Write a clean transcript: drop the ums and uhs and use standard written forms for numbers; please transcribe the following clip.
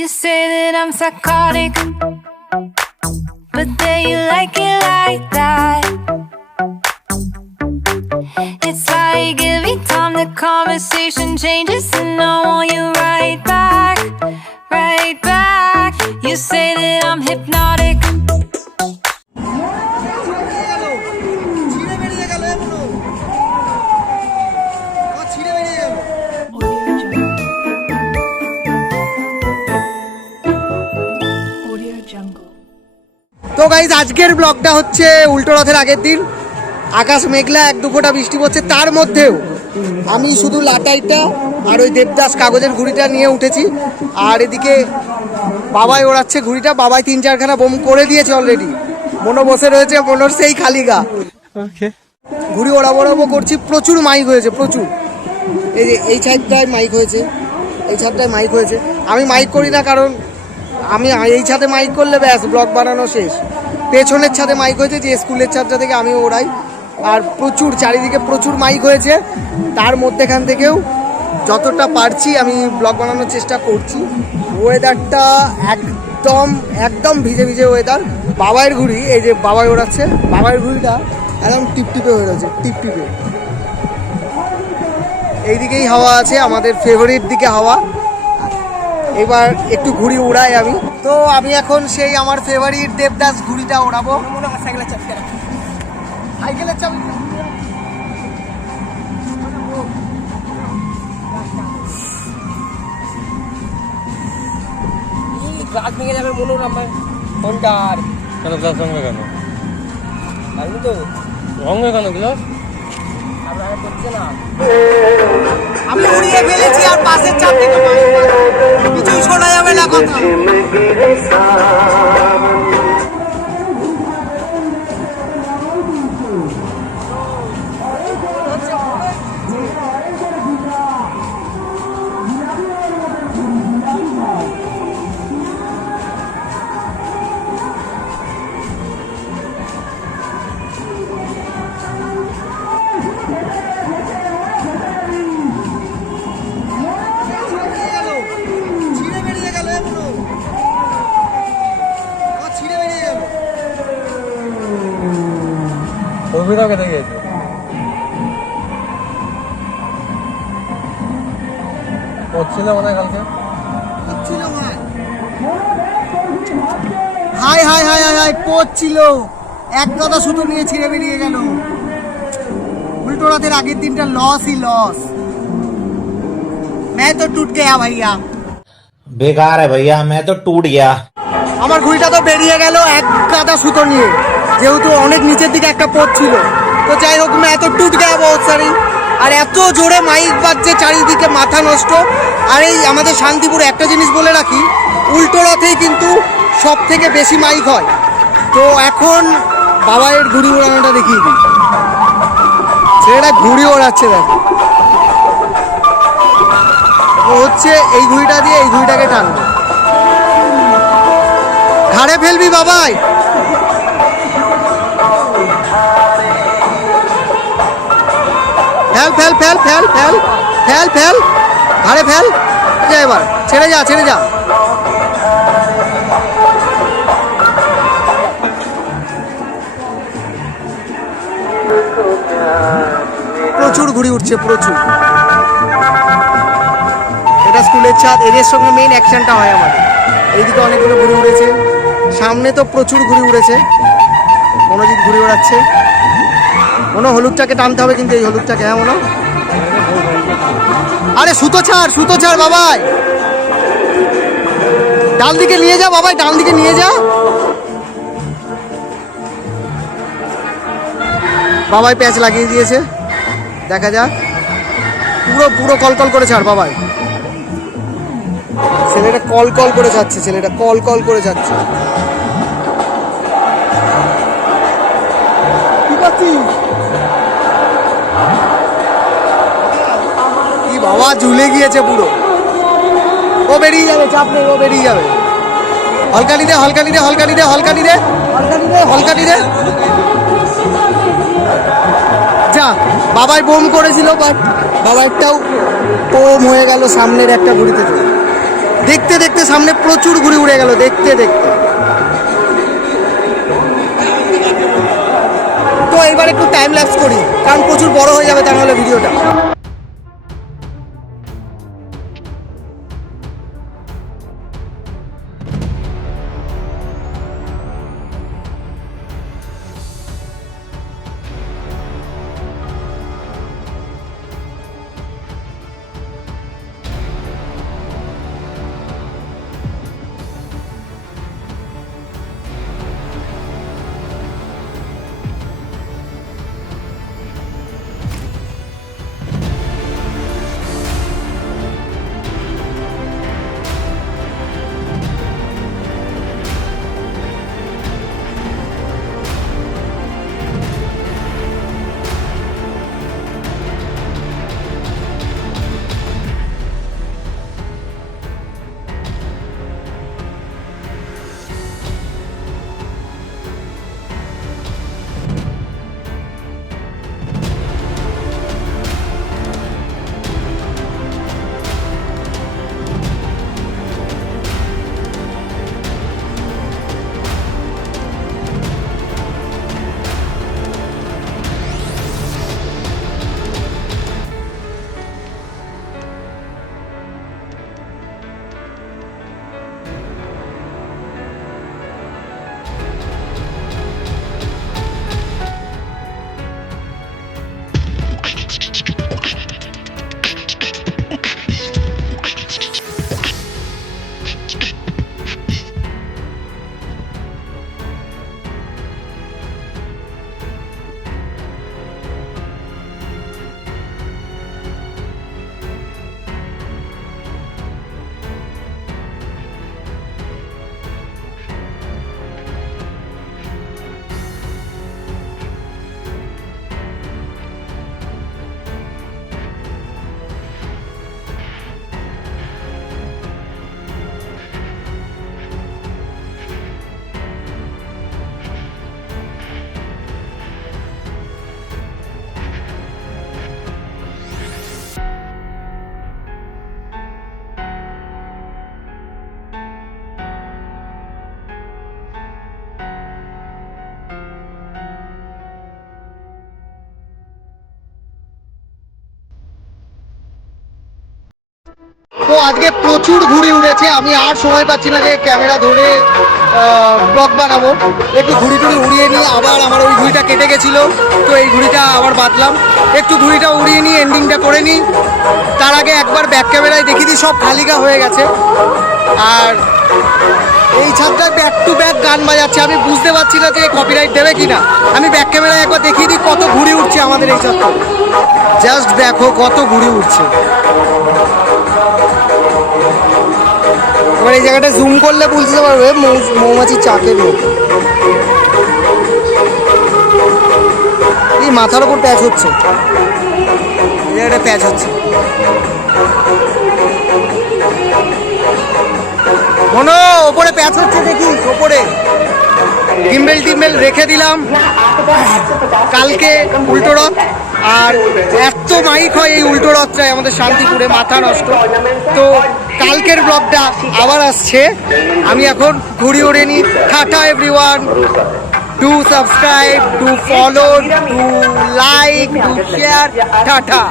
You say that I'm psychotic, but then you like it like that. It's like every time the conversation changes, and I want you right back, right back. You say that I'm hypnotic. তো guys আজকের ব্লগটা হচ্ছে উল্টো রথের আগের দিন। আকাশ মেঘলা, এক দু ফোঁটা বৃষ্টি পড়ছে, তার মধ্যেও আমি শুধু লাটাইটা আর ওই দেবদাস কাগজের ঘুড়িটা নিয়ে উঠেছি। আর এদিকে বাবাই ওড়াচ্ছে ঘুড়িটা। বাবাই 3-4খানা বোম করে দিয়েছে অলরেডি। মনো বসে রয়েছে, মনোর সেই খালি গা। ঘুড়ি ওড়াবো করছি, প্রচুর মাইক হয়েছে, প্রচুর। এই যে এই সাইডটায় মাইক হয়েছে, এই সাইডটায় মাইক হয়েছে। আমি মাইক করি না, কারণ আমি এই ছাদে মাইক করলে ব্যাস ব্লগ বানানো শেষ। পেছনের ছাদে মাইক হয়েছে, যে স্কুলের ছাদটা থেকে আমি ওড়াই। আর প্রচুর চারিদিকে প্রচুর মাইক হয়েছে, তার মধ্যেখান থেকেও যতটা পারছি আমি ব্লগ বানানোর চেষ্টা করছি। ওয়েদারটা একদম একদম ভিজে ভিজে ওয়েদার। বাবাইয়ের ঘুড়ি, এই যে বাবাই ওড়াচ্ছে, বাবাইয়ের ঘুড়িটা একদম টিপটিপে হয়ে রয়েছে, টিপটিপে। এইদিকেই হাওয়া আছে, আমাদের ফেভারিট দিকে হাওয়া। এবার একটু ঘুড়ি উড়াই আমি। তো আমি এখন সেই আমার ফেভারিট দেবদাস ঘুড়িটা ওড়াবো। সাইকেলের চাবি গ্লাস ভেঙে যাবে বলুন আমার ফোনটার। কেন গ্লাস ভাঙবে কেন? জানি তো ভাঙবে কেন গ্লাস? আপনারা করছে না। আমি উড়িয়ে ফেলেছি, আর পাশের চাপ থেকে কিছুই শোনা যাবে না কথা। অভিনয় কেটে গিয়েছে। হচ্ছিল মনে হয় কালকে। High high high high high, পড়ছিল এক কথা সুতো নিয়ে ছিঁড়ে বেরিয়ে গেল। উল্টো রাতের আগের দিনটা লসই লস। मैं तो टूट गया भैया, बेकार है भैया, मैं तो टूट गया। আমার ঘুড়িটা তো বেরিয়ে গেল এক গাদা সুতো নিয়ে, যেহেতু অনেক নিচের দিকে একটা পথ ছিল। তো যাই হোক, मैं तो टूट गया बहुत सारी। আর এত জোরে মাইক বাজছে চারিদিকে, মাথা নষ্ট। আর এই আমাদের শান্তিপুরে একটা জিনিস বলে রাখি, উল্টো রথেই কিন্তু সব থেকে বেশি মাইক হয়। তো এখন বাবাইয়ের ঘুড়ি ওড়ানোটা দেখিয়ে দিই। ছেলেটা ঘুড়ি ওড়াচ্ছে, দেখো ও হচ্ছে এই ঘুড়িটা দিয়ে এই ঘুড়িটাকে টানবে। ঘাড়ে ফেলবি বাবাই। Fail fail fail fail fail fail fail, ঘাড়ে ফেল। যা এবার, ছেড়ে যা ছেড়ে যা। প্রচুর ঘুড়ি উঠছে, প্রচুর। এটা স্কুলের ছাদ, এদের সঙ্গে মেইন অ্যাকশনটা হয় আমাদের। এইদিকে অনেকগুলো ঘুড়ি উড়েছে, সামনে তো প্রচুর ঘুড়ি উড়েছে। মনোজিৎ ঘুড়ি ওড়াচ্ছে। মনো হলুদটাকে টানতে হবে কিন্তু, এই হলুদটাকে। হ্যাঁ মনো, আরে সুতো ছাড় বাবাই। ডান দিকে নিয়ে যা বাবাই, ডান দিকে নিয়ে যা। বাবাই প্যাচ লাগিয়ে দিয়েছে, দেখা যাক। পুরো পুরো কল করে ছাড় বাবাই। ছেলেটা কল করে যাচ্ছে, ছেলেটা কল করে যাচ্ছে। কি বাবা, ঝুলে গিয়েছে পুরো। ও বেরিয়ে যাবে, চাপ নেই, ও বেরিয়ে যাবে। হলকানি দে হলকানি দে হলকানি দে হলকানি দে হলকানি দে হলকানি দে। যা, বাবাই বোম করেছিল, বাট বাবাইটাও বোম হয়ে গেল সামনের একটা ঘুড়িতে। দেখতে দেখতে সামনে প্রচুর ঘুড়ি উড়ে গেল দেখতে দেখতে। তো এবার একটু টাইম ল্যাপস করি, কারণ প্রচুর বড় হয়ে যাবে তা নাহলে ভিডিওটা। তো আজকে প্রচুর ঘুড়ি উড়েছে, আমি আর সময় পাচ্ছি না যে ক্যামেরা ধরে ব্লগ বানাবো। একটু ঘুড়ি টুড়ি উড়িয়ে নিই, আবার আমার ওই ঘুড়িটা কেটে গেছিল, তো এই ঘুড়িটা আবার বাঁধলাম। একটু ঘুড়িটা উড়িয়ে নিই, এন্ডিংটা করে নিই। তার আগে একবার ব্যাক ক্যামেরায় দেখিয়ে দিই সব খালিকা হয়ে গেছে। আর এই ছাদটায় ব্যাক টু ব্যাক গান বাজাচ্ছে, আমি বুঝতে পারছি না যে কপিরাইট দেবে কিনা। আমি ব্যাক ক্যামেরায় একবার দেখিয়ে দিই কত ঘুড়ি উঠছে আমাদের এই ছাদটা। জাস্ট দেখো কত ঘুড়ি উঠছে। এবার এই জায়গাটা জুম করলে বুঝতে পারবে মৌমাছির চাকের মতো। এই মাথার ওপর প্যাচ হচ্ছে, এই জায়গাটা প্যাচ হচ্ছে। মনো ওপরে প্যাচ হচ্ছে দেখিস, ওপরে গিম্বেল টিম্বেল রেখে দিলাম। কালকে উল্টো রথ, আর এত মাইক হয় এই উল্টো রথটায় আমাদের শান্তিপুরে, মাথা নষ্ট। তো কালকের ব্লগটা আবার আসছে, আমি এখন ঘুড়ি ওড়ে নিই। Tata everyone, do subscribe, do follow, do like, do share, tata.